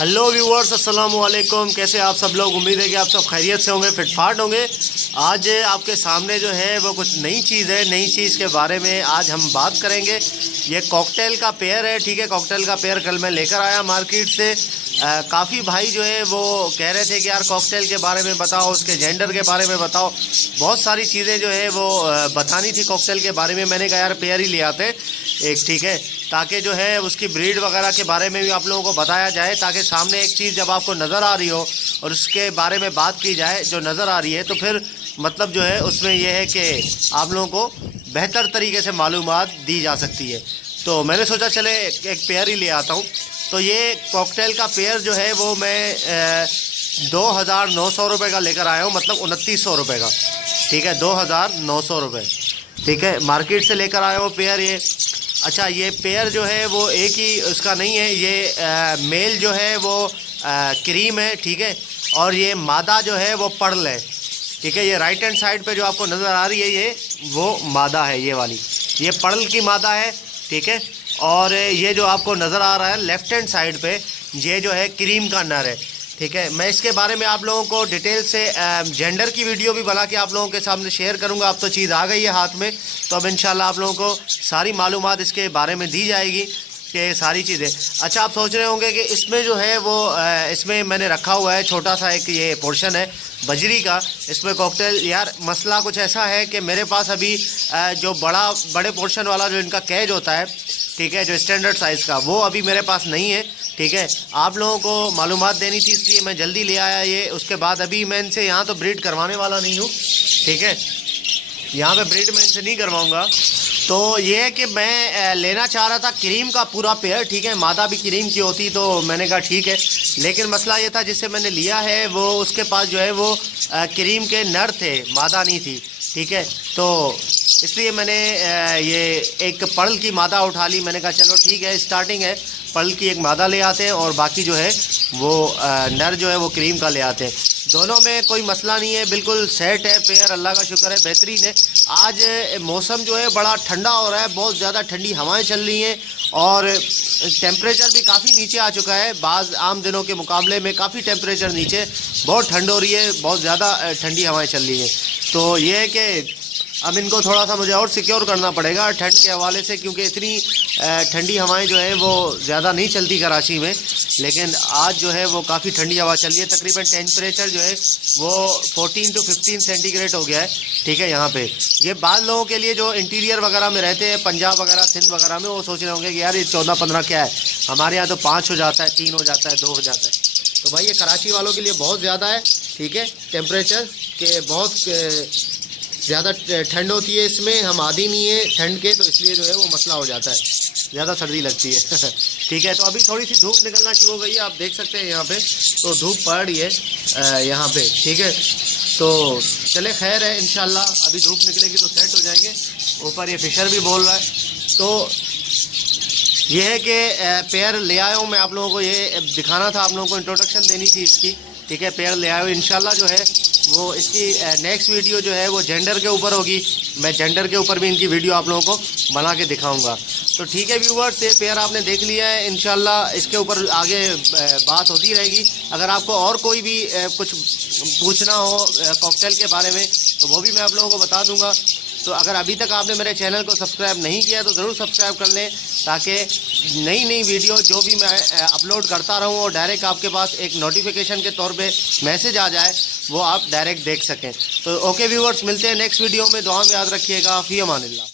Hello viewers, अस्सलाम वालेकुम। कैसे आप सब लोग? उम्मीद है कि आप सब खैरियत से होंगे, फिटफाट होंगे। आज आपके सामने जो है वो कुछ नई चीज़ है। नई चीज़ के बारे में आज हम बात करेंगे। ये कॉकटेल का पेयर है, ठीक है। कॉकटेल का पेयर कल मैं लेकर आया मार्केट से। काफ़ी भाई जो है वो कह रहे थे कि यार कॉकटेल के बारे में बताओ, उसके जेंडर के बारे में बताओ। बहुत सारी चीज़ें जो है वो बतानी थी कॉकटेल के बारे में। मैंने कहा यार पेयर ही ले आते एक, ठीक है, ताकि जो है उसकी ब्रीड वगैरह के बारे में भी आप लोगों को बताया जाए, ताकि सामने एक चीज़ जब आपको नज़र आ रही हो और उसके बारे में बात की जाए जो नज़र आ रही है, तो फिर मतलब जो है उसमें यह है कि आप लोगों को बेहतर तरीके से मालूमात दी जा सकती है। तो मैंने सोचा चले एक पेयर ही ले आता हूँ। तो ये कॉकटेल का पेयर जो है वो मैं 2,900 रुपये का लेकर आया हूँ, मतलब 2,900 रुपये का, ठीक है। 2,900 रुपये, ठीक है, मार्केट से लेकर आया हूँ पेयर ये। अच्छा, ये पेयर जो है वो एक ही उसका नहीं है, ये मेल जो है वो क्रीम है, ठीक है, और ये मादा जो है वो पर्ल है, ठीक है। ये राइट हैंड साइड पे जो आपको नज़र आ रही है ये वो मादा है, ये वाली, ये पर्ल की मादा है, ठीक है। और ये जो आपको नज़र आ रहा है लेफ़्ट हैंड साइड पे, ये जो है क्रीम का नर है, ठीक है। मैं इसके बारे में आप लोगों को डिटेल से जेंडर की वीडियो भी बना के आप लोगों के सामने शेयर करूंगा। अब तो चीज़ आ गई है हाथ में, तो अब इंशाल्लाह आप लोगों को सारी मालूमात इसके बारे में दी जाएगी कि सारी चीज़ें। अच्छा, आप सोच रहे होंगे कि इसमें जो है वो इसमें मैंने रखा हुआ है छोटा सा एक ये पोर्शन है बजरी का, इसमें कॉकटेल। यार मसला कुछ ऐसा है कि मेरे पास अभी जो बड़े पोर्शन वाला जो इनका कैज होता है, ठीक है, जो स्टैंडर्ड साइज़ का, वो अभी मेरे पास नहीं है, ठीक है। आप लोगों को मालूमात देनी थी इसलिए मैं जल्दी ले आया ये। उसके बाद अभी मैं इनसे यहाँ तो ब्रीड करवाने वाला नहीं हूँ, ठीक है, यहाँ पे ब्रीड मैं इनसे नहीं करवाऊँगा। तो ये है कि मैं लेना चाह रहा था क्रीम का पूरा पेयर, ठीक है। मादा भी क्रीम की होती तो मैंने कहा ठीक है, लेकिन मसला ये था जिससे मैंने लिया है वो उसके पास जो है वो क्रीम के नर थे, मादा नहीं थी, ठीक है। तो इसलिए मैंने ये एक पर्ल की मादा उठा ली। मैंने कहा चलो ठीक है, स्टार्टिंग है, पर्ल की एक मादा ले आते हैं और बाकी जो है वो नर जो है वो क्रीम का ले आते हैं। दोनों में कोई मसला नहीं है, बिल्कुल सेट है पेयर, अल्लाह का शुक्र है, बेहतरीन है। आज मौसम जो है बड़ा ठंडा हो रहा है, बहुत ज़्यादा ठंडी हवाएं चल रही हैं और टेम्परेचर भी काफ़ी नीचे आ चुका है। बाज़ आम दिनों के मुकाबले में काफ़ी टेम्परेचर नीचे, बहुत ठंड हो रही है, बहुत ज़्यादा ठंडी हवाएं चल रही हैं। तो ये है कि अब इनको थोड़ा सा मुझे और सिक्योर करना पड़ेगा ठंड के हवाले से, क्योंकि इतनी ठंडी हवाएं जो है वो ज़्यादा नहीं चलती कराची में, लेकिन आज जो है वो काफ़ी ठंडी हवा चल रही है। तकरीबन टेम्परेचर जो है वो 14 to 15 सेंटीग्रेड हो गया है, ठीक है। यहाँ पे ये बाद लोगों के लिए जो इंटीरियर वगैरह में रहते हैं, पंजाब वगैरह सिंध वगैरह में, वो सोच रहे होंगे कि यार ये 14-15 क्या है, हमारे यहाँ तो 5 हो जाता है, 3 हो जाता है, 2 हो जाता है। तो भाई ये कराची वालों के लिए बहुत ज़्यादा है, ठीक है, टेम्परेचर के बहुत ज़्यादा ठंड होती है इसमें, हम आदी नहीं है ठंड के, तो इसलिए जो है वो मसला हो जाता है, ज़्यादा सर्दी लगती है ठीक है। तो अभी थोड़ी सी धूप निकलना शुरू हो गई है, आप देख सकते हैं यहाँ पे, तो धूप पड़ रही है यहाँ पे, ठीक है। तो चले खैर है, इंशाल्लाह अभी धूप निकलेगी तो सेट हो जाएंगे। ऊपर ये फिशर भी बोल रहा है। तो ये है कि पेयर ले आया हूँ मैं, आप लोगों को ये दिखाना था, आप लोगों को इंट्रोडक्शन देनी थी इसकी, ठीक है। पेयर ले आया हूँ, इंशाल्लाह जो है वो इसकी नेक्स्ट वीडियो जो है वो जेंडर के ऊपर होगी। मैं जेंडर के ऊपर भी इनकी वीडियो आप लोगों को बना के दिखाऊंगा। तो ठीक है व्यूवर्स, ये पेयर आपने देख लिया है, इंशाल्लाह इसके ऊपर आगे बात होती रहेगी। अगर आपको और कोई भी कुछ पूछना हो कॉकटेल के बारे में तो वो भी मैं आप लोगों को बता दूंगा। तो अगर अभी तक आपने मेरे चैनल को सब्सक्राइब नहीं किया तो ज़रूर सब्सक्राइब कर लें, ताकि नई नई वीडियो जो भी मैं अपलोड करता रहूं और डायरेक्ट आपके पास एक नोटिफिकेशन के तौर पे मैसेज आ जाए, वो आप डायरेक्ट देख सकें। तो ओके व्यूअर्स, मिलते हैं नेक्स्ट वीडियो में। दुआ में याद रखिएगा। फ़ी अमानिल्लाह।